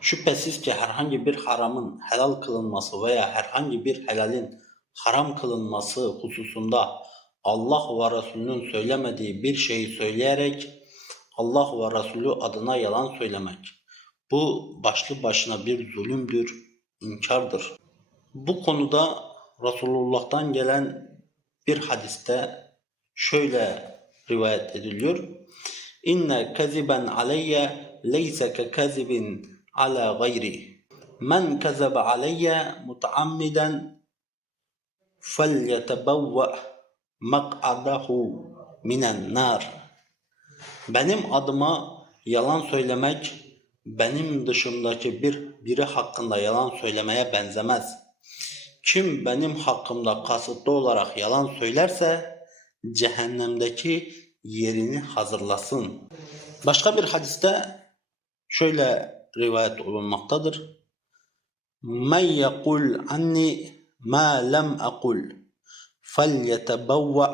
Şüphesiz ki herhangi bir haramın helal kılınması veya herhangi bir helalin haram kılınması hususunda Allah ve Resulünün söylemediği bir şeyi söyleyerek Allah ve Resulü adına yalan söylemek. Bu başlı başına bir zulümdür, inkardır. Bu konuda Resulullah'tan gelen bir hadiste şöyle rivayet ediliyor. İnne keziben aleyye leyse ke kezibin ala gayri. Men kezebe aleyye mutaammiden felyetebevve mak'adahu minen nar. Benim adıma yalan söylemek benim dışımdaki bir biri hakkında yalan söylemeye benzemez. Kim benim hakkımda kasıtlı olarak yalan söylerse cehennemdeki yerini hazırlasın. Başka bir hadiste şöyle rivayet olunmaktadır. Men yekul anni ma lem akul fel yetebevve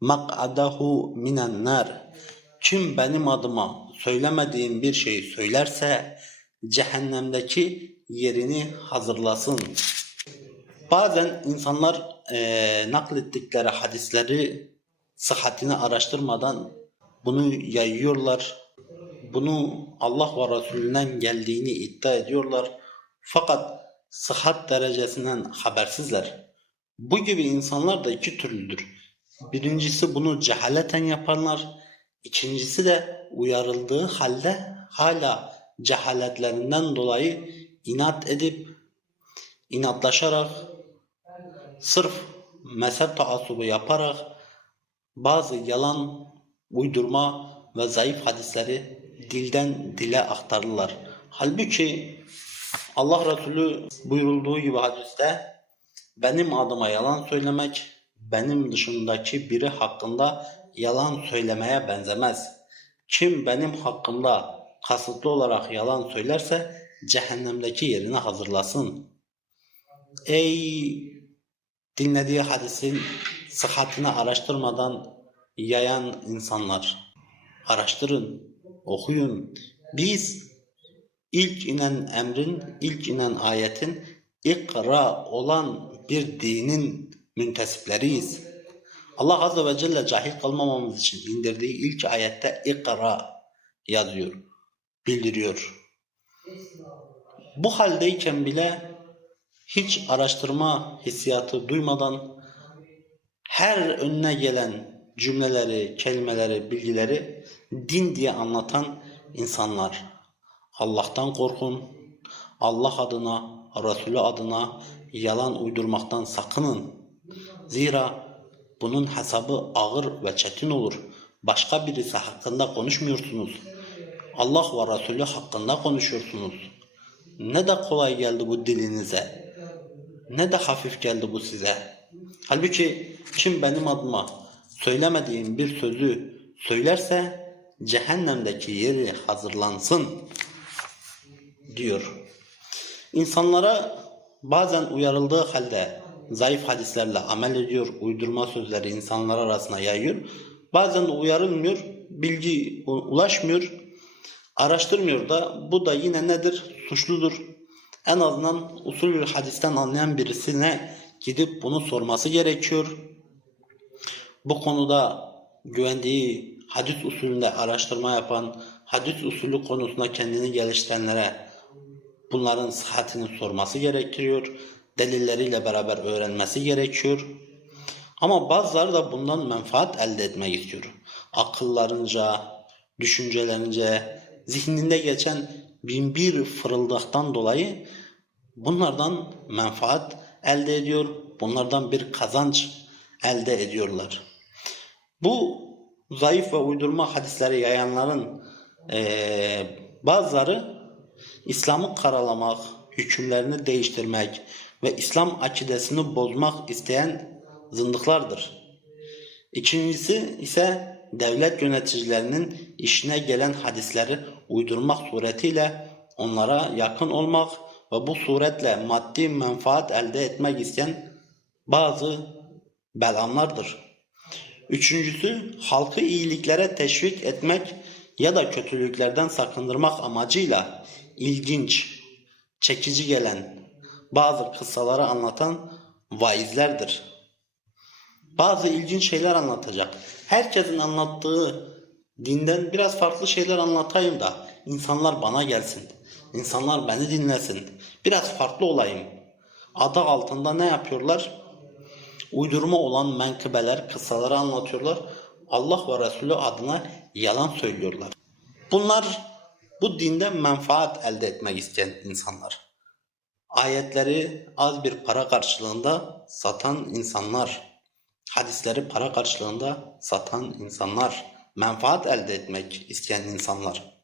mak'adahu minen nar. Kim benim adıma söylemediğim bir şey söylerse cehennemdeki yerini hazırlasın. Bazen insanlar e, naklettikleri hadisleri sıhhatini araştırmadan bunu yayıyorlar bunu Allah ve Resulünden geldiğini iddia ediyorlar. Fakat sıhhat derecesinden habersizler. Bu gibi insanlar da iki türlüdür. Birincisi bunu cehaleten yaparlar. İkincisi de uyarıldığı halde hala cehaletlerinden dolayı inat edip inatlaşarak sırf mezhep taassubu yaparak bazı yalan, uydurma ve zayıf hadisleri dilden dile aktarırlar. Halbuki Allah Resulü buyurulduğu gibi hadiste benim adıma yalan söylemek benim dışındaki biri hakkında yalan söylemeye benzemez. Kim benim hakkımda kasıtlı olarak yalan söylerse cehennemdeki yerini hazırlasın. Ey dinlediği hadisin sıhhatini araştırmadan yayan insanlar. Araştırın, okuyun. Biz ilk inen emrin, ilk inen ayetin ikra olan bir dinin müntesipleriyiz. Allah Azze ve Celle cahil kalmamamız için indirdiği ilk ayette ikra yazıyor, bildiriyor. Bu haldeyken bile hiç araştırma hissiyatı duymadan her önüne gelen cümleleri, kelimeleri, bilgileri din diye anlatan insanlar. Allah'tan korkun. Allah adına, Resulü adına yalan uydurmaktan sakının. Zira bunun hesabı ağır ve çetin olur. Başka birisi hakkında konuşmuyorsunuz. Allah ve Resulü hakkında konuşuyorsunuz. Ne de kolay geldi bu dilinize. Ne de hafif geldi bu size. Halbuki kim benim adıma söylemediğim bir sözü söylerse cehennemdeki yeri hazırlansın diyor. İnsanlara bazen uyarıldığı halde zayıf hadislerle amel ediyor, uydurma sözleri insanlar arasına yayıyor. Bazen de uyarılmıyor, bilgi ulaşmıyor, araştırmıyor da bu da yine nedir? Suçludur. En azından usulü hadisten anlayan birisine gidip bunu sorması gerekiyor. Bu konuda güvendiği hadis usulünde araştırma yapan, hadis usulü konusunda kendini geliştirenlere bunların sıhhatini sorması gerekiyor. Delilleriyle beraber öğrenmesi gerekiyor. Ama bazıları da bundan menfaat elde etmek istiyor. Akıllarınca, düşüncelerince, zihninde geçen bin bir fırıldaktan dolayı bunlardan menfaat elde ediyor. Bunlardan bir kazanç elde ediyorlar. Bu zayıf ve uydurma hadisleri yayanların eee, bazıları İslam'ı karalamak, hükümlerini değiştirmek ve İslam akidesini bozmak isteyen zındıklardır. İkincisi ise devlet yöneticilerinin işine gelen hadisleri uydurmak suretiyle onlara yakın olmak ve bu suretle maddi menfaat elde etmek isteyen bazı belamlardır. Üçüncüsü halkı iyiliklere teşvik etmek ya da kötülüklerden sakındırmak amacıyla ilginç, çekici gelen bazı kıssaları anlatan vaizlerdir. Bazı ilginç şeyler anlatacak. Herkesin anlattığı dinden biraz farklı şeyler anlatayım da insanlar bana gelsin. İnsanlar beni dinlesin. Biraz farklı olayım. Adı altında ne yapıyorlar? Uydurma olan menkıbeler, kıssaları anlatıyorlar. Allah ve Resulü adına yalan söylüyorlar. Bunlar bu dinden menfaat elde etmek isteyen insanlar. Ayetleri az bir para karşılığında satan insanlar. Hadisleri para karşılığında satan insanlar. Menfaat elde etmek isteyen insanlar.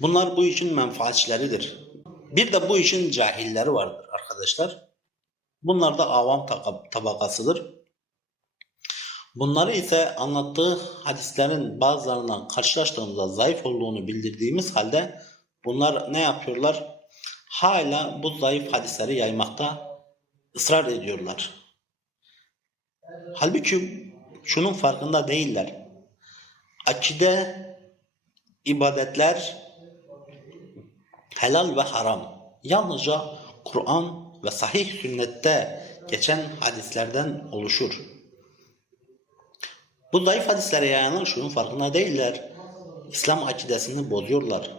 Bunlar bu işin menfaatçileridir. Bir de bu işin cahilleri vardır arkadaşlar. Bunlar da avam tabakasıdır. Bunları ise anlattığı hadislerin bazılarına karşılaştığımızda zayıf olduğunu bildirdiğimiz halde bunlar ne yapıyorlar? Hala bu zayıf hadisleri yaymakta ısrar ediyorlar. Halbuki şunun farkında değiller. Akide, ibadetler helal ve haram yalnızca Kur'an ve sahih sünnette geçen hadislerden oluşur. Bu zayıf hadislere yayanlar şunun farkında değiller. İslam akidesini bozuyorlar.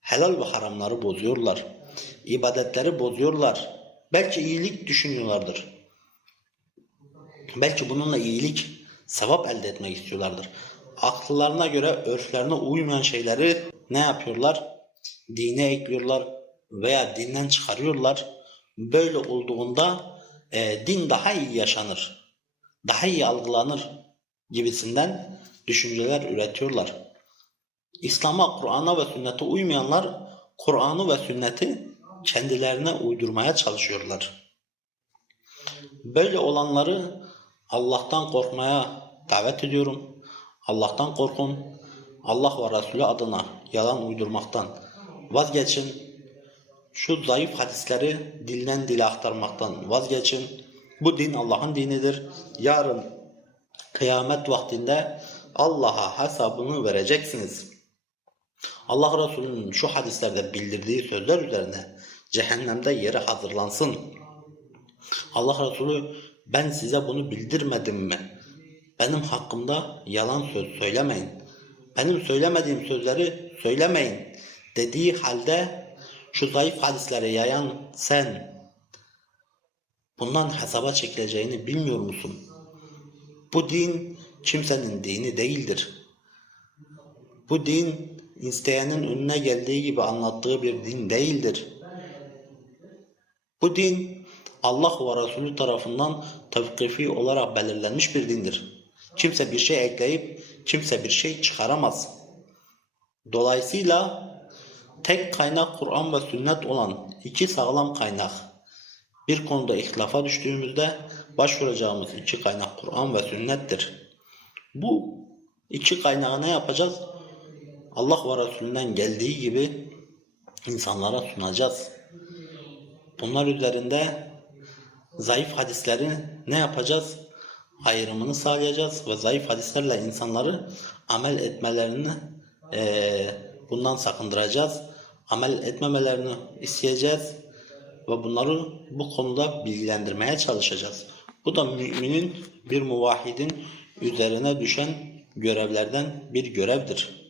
Helal ve haramları bozuyorlar. İbadetleri bozuyorlar. Belki iyilik düşünüyorlardır. Belki bununla iyilik, sevap elde etmek istiyorlardır. Akıllarına göre örflerine uymayan şeyleri ne yapıyorlar? Dine ekliyorlar veya dinden çıkarıyorlar. Böyle olduğunda e, din daha iyi yaşanır, daha iyi algılanır gibisinden düşünceler üretiyorlar. İslam'a, Kur'an'a ve sünnete uymayanlar Kur'an'ı ve sünneti kendilerine uydurmaya çalışıyorlar. Böyle olanları Allah'tan korkmaya davet ediyorum. Allah'tan korkun. Allah ve Resulü adına yalan uydurmaktan vazgeçin. Şu zayıf hadisleri dilden dile aktarmaktan vazgeçin. Bu din Allah'ın dinidir. Yarın kıyamet vaktinde Allah'a hesabını vereceksiniz. Allah Resulü'nün şu hadislerde bildirdiği sözler üzerine cehennemde yeri hazırlansın. Allah Resulü ben size bunu bildirmedim mi? Benim hakkımda yalan söz söylemeyin. Benim söylemediğim sözleri söylemeyin dediği halde şu zayıf hadisleri yayan sen bundan hesaba çekileceğini bilmiyor musun? Bu din kimsenin dini değildir. Bu din isteyenin önüne geldiği gibi anlattığı bir din değildir. Bu din Allah ve Resulü tarafından tevkifi olarak belirlenmiş bir dindir. Kimse bir şey ekleyip kimse bir şey çıkaramaz. Dolayısıyla tek kaynak Kur'an ve sünnet olan iki sağlam kaynak bir konuda ihtilafa düştüğümüzde başvuracağımız iki kaynak Kur'an ve sünnettir. Bu iki kaynağı ne yapacağız? Allah ve Resulünden geldiği gibi insanlara sunacağız. Bunlar üzerinde zayıf hadisleri ne yapacağız? Ayrımını sağlayacağız ve zayıf hadislerle insanları amel etmelerini eee, bundan sakındıracağız. Amel etmemelerini isteyeceğiz ve bunları bu konuda bilgilendirmeye çalışacağız. Bu da müminin bir muvahhidin üzerine düşen görevlerden bir görevdir.